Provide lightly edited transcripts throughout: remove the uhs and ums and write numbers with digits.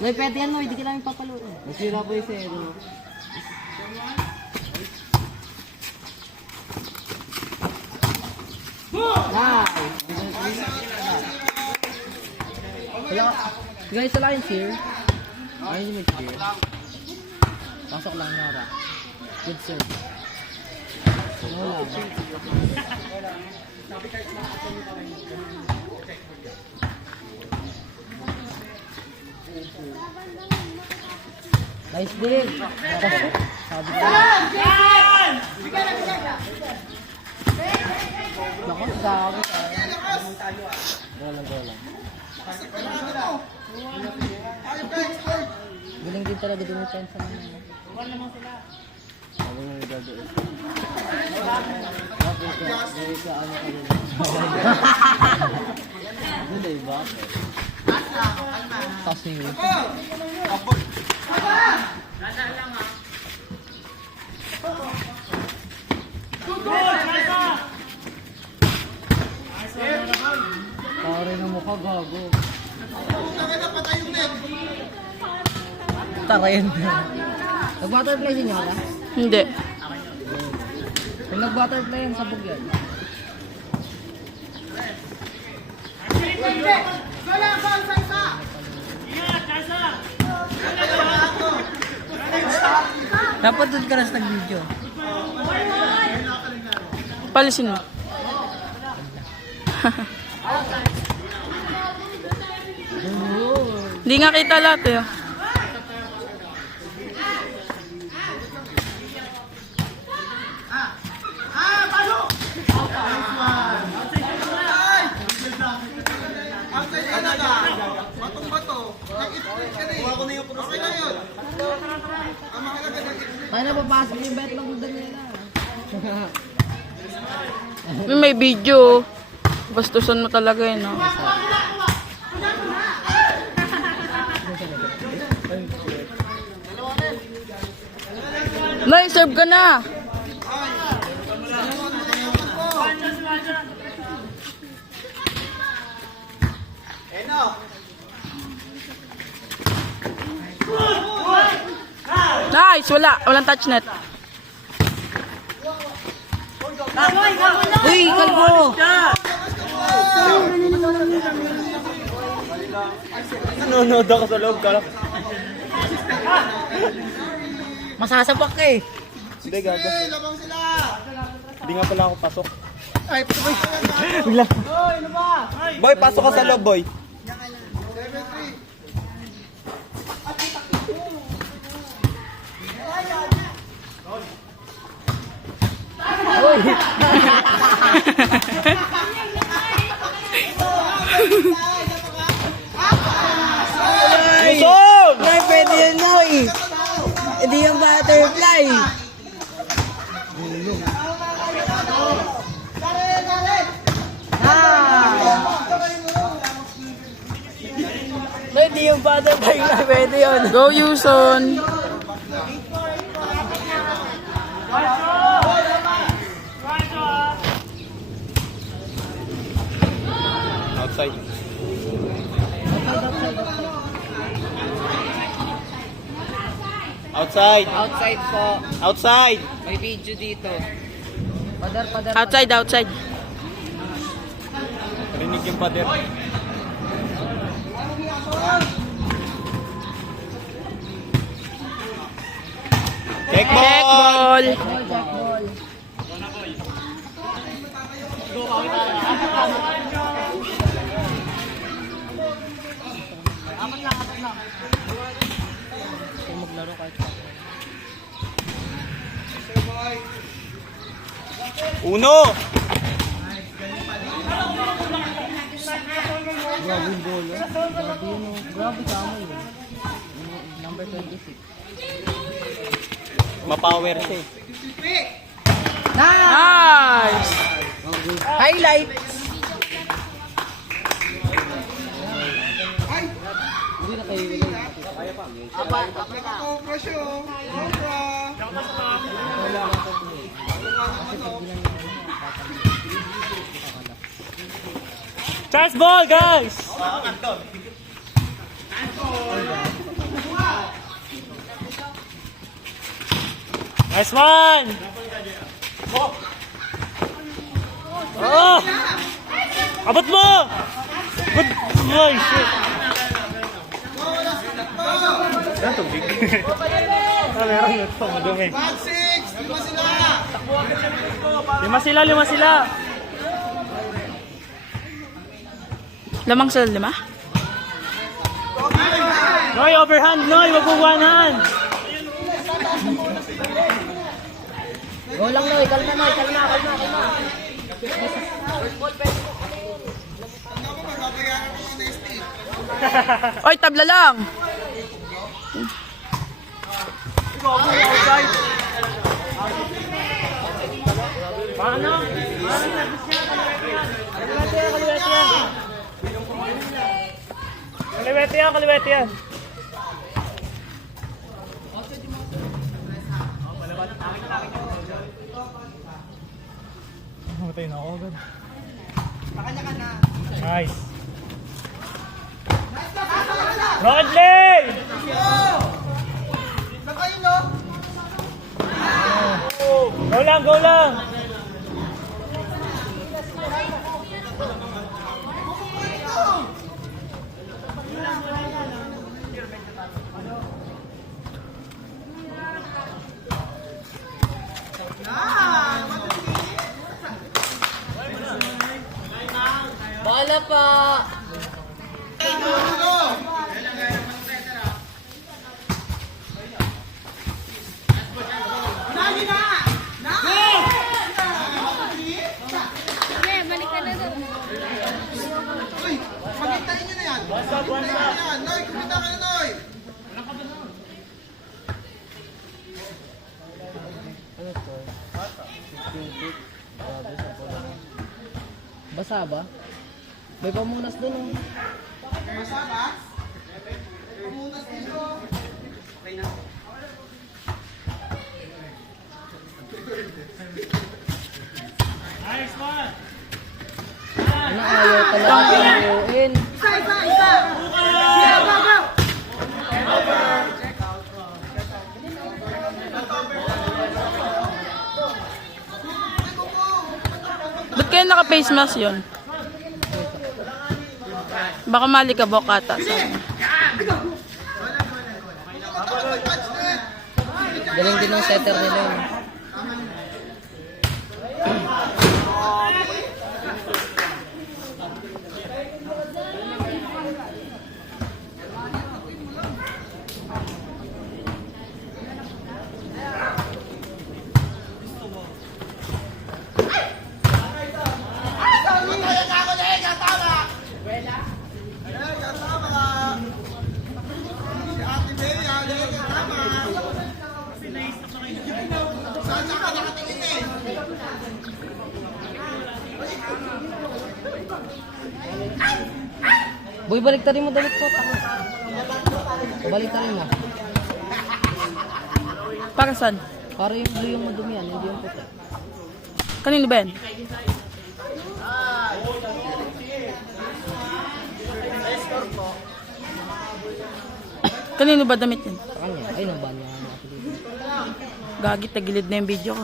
May pwede yan mo, hindi ka namin papaluin. Nasira po yung zero. Guys, wala yung cheer. Ayun yung mag-cheer. Pasok lang nara. Good serve. Wala. Nice din. Sabi ko. Naku, sabi ko. Wala. Galing din talaga dumipensa naman. Sabi nga nagdadaan. Dahil sa ano ka rin. Hindi ba? Kasi Pare ng mukha gago. tarayan. Nag-butterfly din yata? Hindi. Kung nag-butterfly yan, sabog yan. Dapat doon ka na sa nag-video. Palisin mo. Hindi nga kita lahat eh. Kaya na papasok yung bet lang ng Daniela. May video. Bastusan mo talaga eh, no? Nay, serve ka na! Nice! Walang touch net. Uy, kalbo! Nanonood ako sa loob ka lang. Masasapak ka eh. Hindi gago. Hindi nga pala ako pasok. Ay, boy. Bigla. Boy, pasok ka sa loob, boy. Usog! Ay, pwede yun, Noy. Hindi yung butterfly. Noy, hindi yung butterfly na pwede yun. Go, Yuson! Outside. Outside. Outside po. Outside. May video dito. Padar. Outside. Rinig yung pader. Check ball! Check ball! Ball. Kung maglaro kahit pa. Uno! Grabe yung bolo. Grabe ka mo yun. Number 26. Mapower siya eh. Nice! Highlights! Charge ball, guys! Nice one! Oh! Abot mo! Good boy! Shit! Ano tubig? Meron yun ito, madumi. 1-6! Lima sila! Lima sila! Lamang sila 5? Noy, overhand! Noy, wag mo one hand! Go lang, Noy. Kalma, Noy. Kalma. Oy, tabla lang. Paano? Kaliwete yan. Matay na ako agad. Nice. Rocket play! Go lang! Bala pa! Maghintayin nyo na yan! Maghintayin nyo na yan! Noy, kumita ka na, Noy! Ano to? 15 feet. Grabe sa pula. Basa ba? May pamunas dun oh. Basa ba? Pamunas dito! Okay na. Nice one! Ano ayaw talaga ayuin? Isa! Ba't kayo naka-face mask yun? Baka malikabok ata. Galing din ng setter nila yun. Boy, baliktarin mo dalit ko. Baliktarin mo. Para saan? Para yung blue yung madumi yan, hindi yung puti. Kanino ba yan? Kanino ba damit yan? Sa kanya. Ay, naban niya. Gagit, tagilid na yung video ko.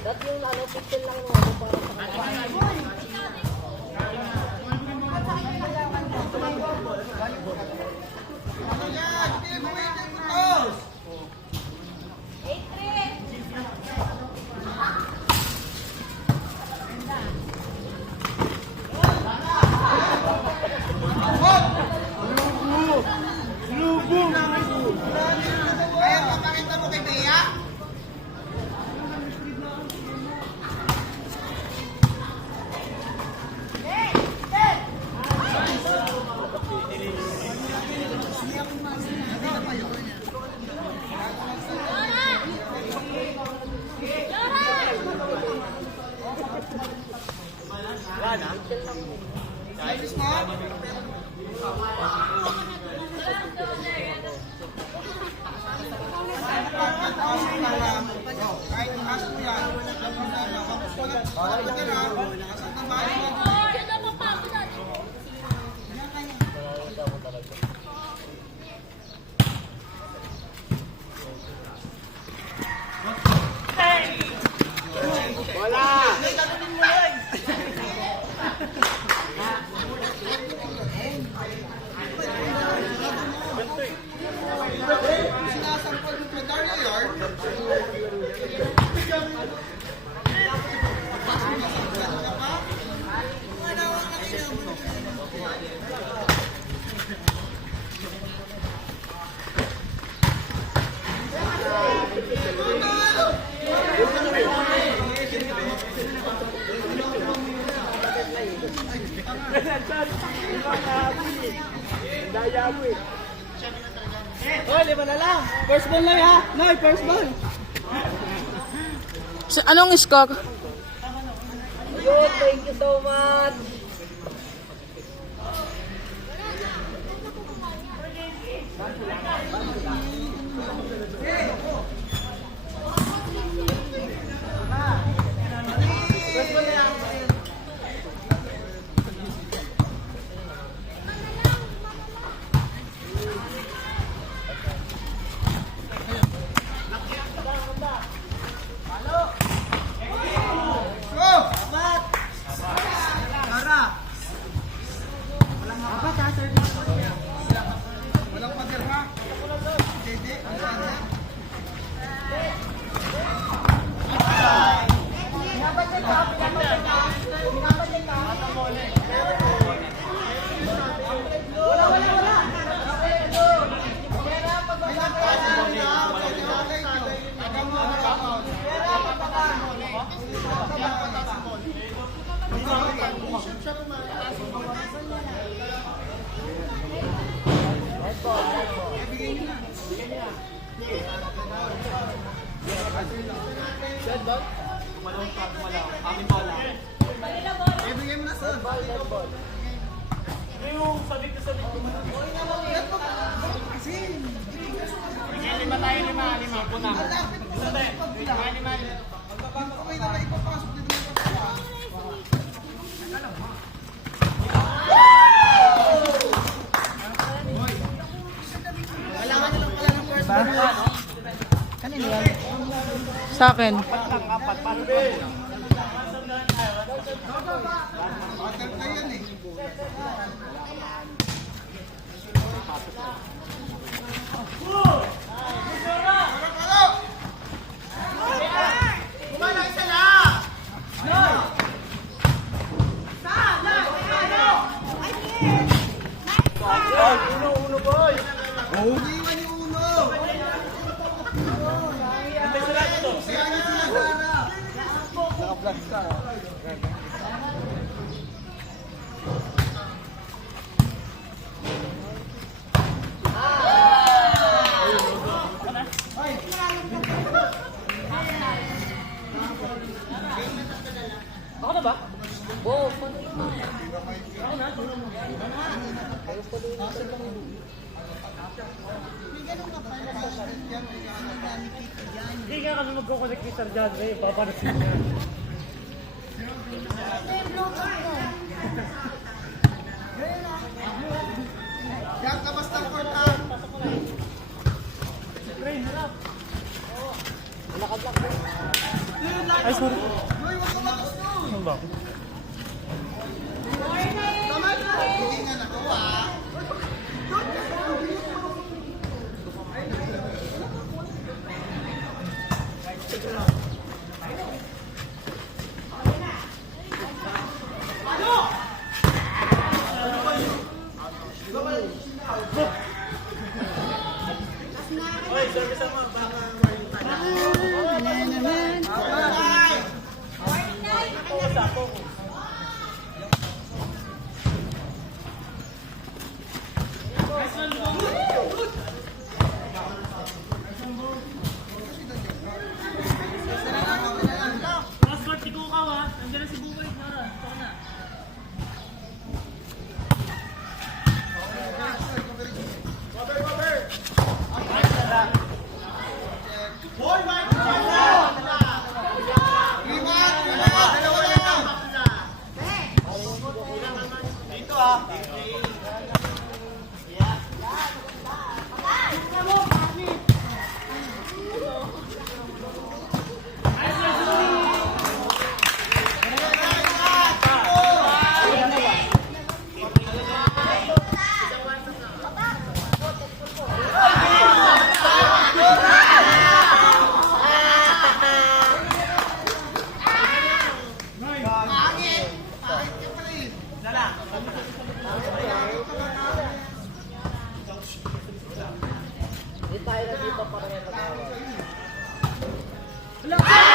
Dati yung ano, pixel lang mo. Para sa Sinasampal mo pa Dario Yard. Oh, 5 na lang. First ball lang ha. Noy, first ball. Anong score? Good, thank you so much. Go! Tara! Walang padirha. Dede, ang sana. Ibigay mo na sa Magpapakaway na lang ipapasok dito ng kapwa. Kailangan nyo lang pala ng first ball. Kanino yan? Sa akin. Pattern na yan eh. Uliwan yung uno! Ayan yung sila, Sara! Naka-vlog ka. Ako na ba? Oo. Hindi nga kami magkoconnect ni Sir John Ray. Papanasin niya. Yan ka basta court ah! Ay, sorry. Hoy, wag ka makas nun! Ano ba? Tama na! Hindi nga nagawa. Wala.